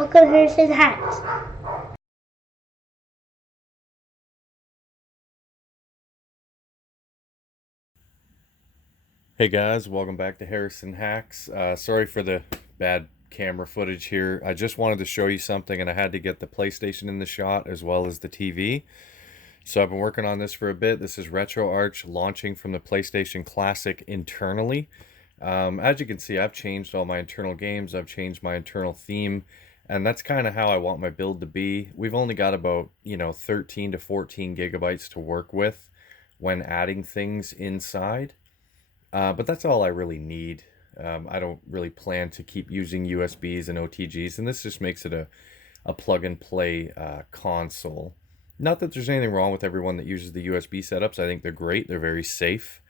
Welcome to Harrison Hats. Hey guys, welcome back to Harrison Hacks. Sorry for the bad camera footage here. I just wanted to show you something and I had to get the PlayStation in the shot as well as the TV. So I've been working on this for a bit. This is RetroArch launching from the PlayStation Classic internally. As you can see, I've changed all my internal games. I've changed my internal theme, and that's kind of how I want my build to be. We've only got about, 13 to 14 gigabytes to work with when adding things inside. But that's all I really need. I don't really plan to keep using USBs and OTGs, and this just makes it a plug and play console. Not that there's anything wrong with everyone that uses the USB setups. I think they're great. They're very safe.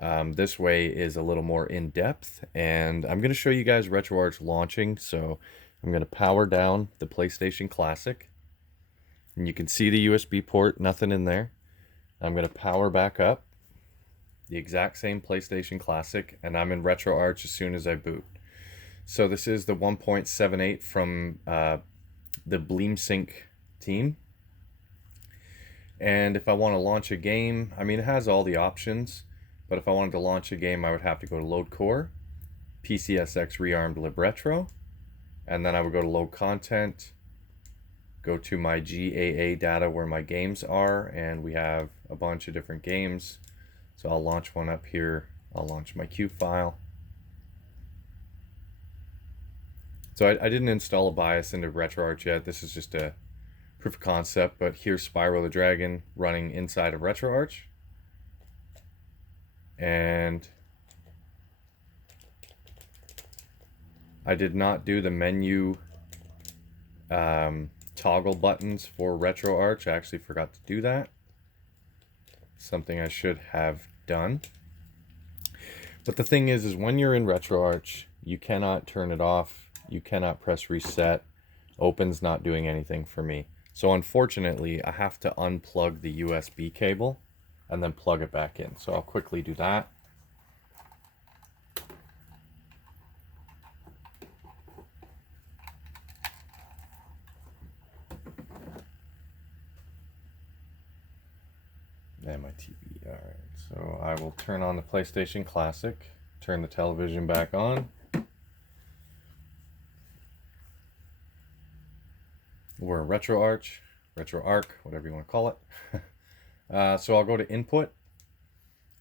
This way is a little more in depth, and I'm going to show you guys RetroArch launching. So I'm going to power down the PlayStation Classic, and you can see the USB port, nothing in there. I'm going to power back up the exact same PlayStation Classic, and I'm in RetroArch as soon as I boot. So this is the 1.78 from the BleemSync team. And if I want to launch a game, I mean, it has all the options, but if I wanted to launch a game, I would have to go to Load Core, PCSX Rearmed libretro, and then I would go to Load Content, go to my GAA data where my games are, and we have a bunch of different games. So I'll launch one up here. I'll launch my Q file. So I didn't install a BIOS into RetroArch yet. This is just a proof of concept, but here's Spyro the Dragon running inside of RetroArch. And I did not do the menu toggle buttons for RetroArch. I actually forgot to do that. Something I should have done. But the thing is when you're in RetroArch, you cannot turn it off. You cannot press reset. Open's not doing anything for me. So unfortunately, I have to unplug the USB cable and then plug it back in. So I'll quickly do that. And my TV. All right. So I will turn on the PlayStation Classic, turn the television back on. We're in RetroArch, RetroArch, whatever you want to call it. So I'll go to Input,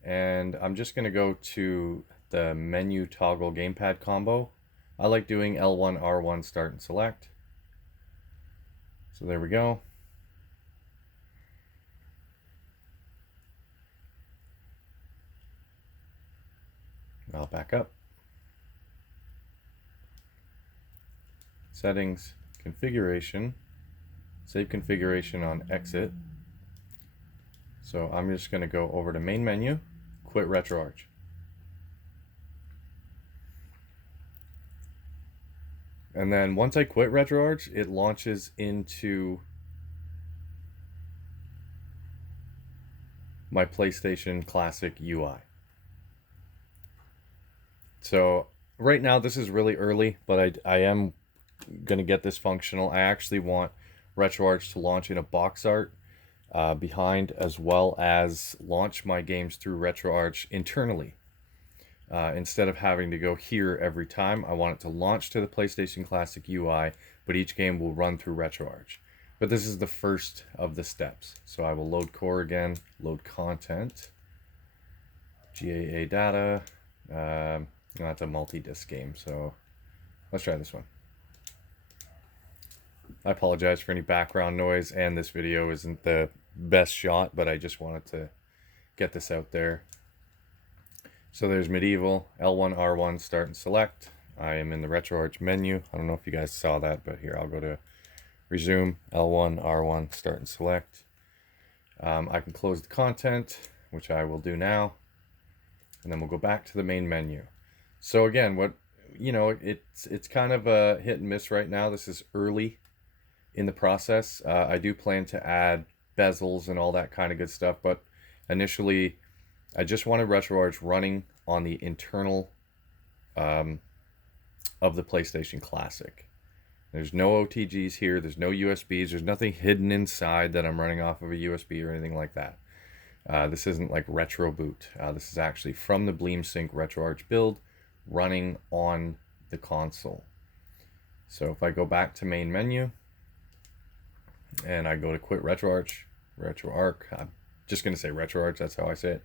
and I'm just going to go to the menu toggle gamepad combo. I like doing L1, R1, start and select. So there we go. I'll back up. Settings, configuration, save configuration on exit. So I'm just going to go over to main menu, quit RetroArch. And then once I quit RetroArch, it launches into my PlayStation Classic UI. So right now this is really early, but I am going to get this functional. I actually want RetroArch to launch in a box art behind, as well as launch my games through RetroArch internally. Instead of having to go here every time, I want it to launch to the PlayStation Classic UI, but each game will run through RetroArch. But this is the first of the steps. So I will load core again, load content, GAA data. That's a multi-disc game, so let's try this one. I apologize for any background noise, and this video isn't the best shot, but I just wanted to get this out there. So there's Medieval, L1, R1, start and select. I am in the RetroArch menu. I don't know if you guys saw that, but here I'll go to resume, L1, R1, start and select. I can close the content, which I will do now, and then we'll go back to the main menu. So again, it's kind of a hit and miss right now. This is early in the process. I do plan to add bezels and all that kind of good stuff, but initially I just wanted RetroArch running on the internal of the PlayStation Classic. There's no OTGs here. There's no USBs. There's nothing hidden inside that I'm running off of a USB or anything like that. This isn't like retro boot. This is actually from the BleemSync RetroArch build running on the console. So if I go back to main menu and I go to quit RetroArch, I'm just going to say RetroArch, that's how I say it.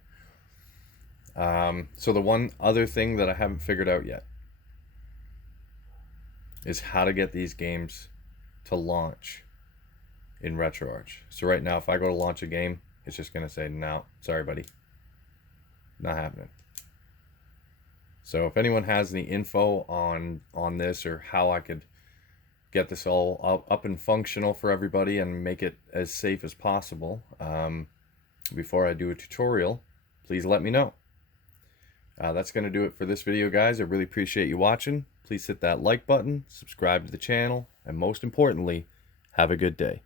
So the one other thing that I haven't figured out yet is how to get these games to launch in RetroArch. So right now, if I go to launch a game, it's just going to say, no, sorry, buddy. Not happening. So if anyone has any info on this or how I could get this all up and functional for everybody and make it as safe as possible, before I do a tutorial, please let me know. That's going to do it for this video, guys. I really appreciate you watching. Please hit that like button, subscribe to the channel, and most importantly, have a good day.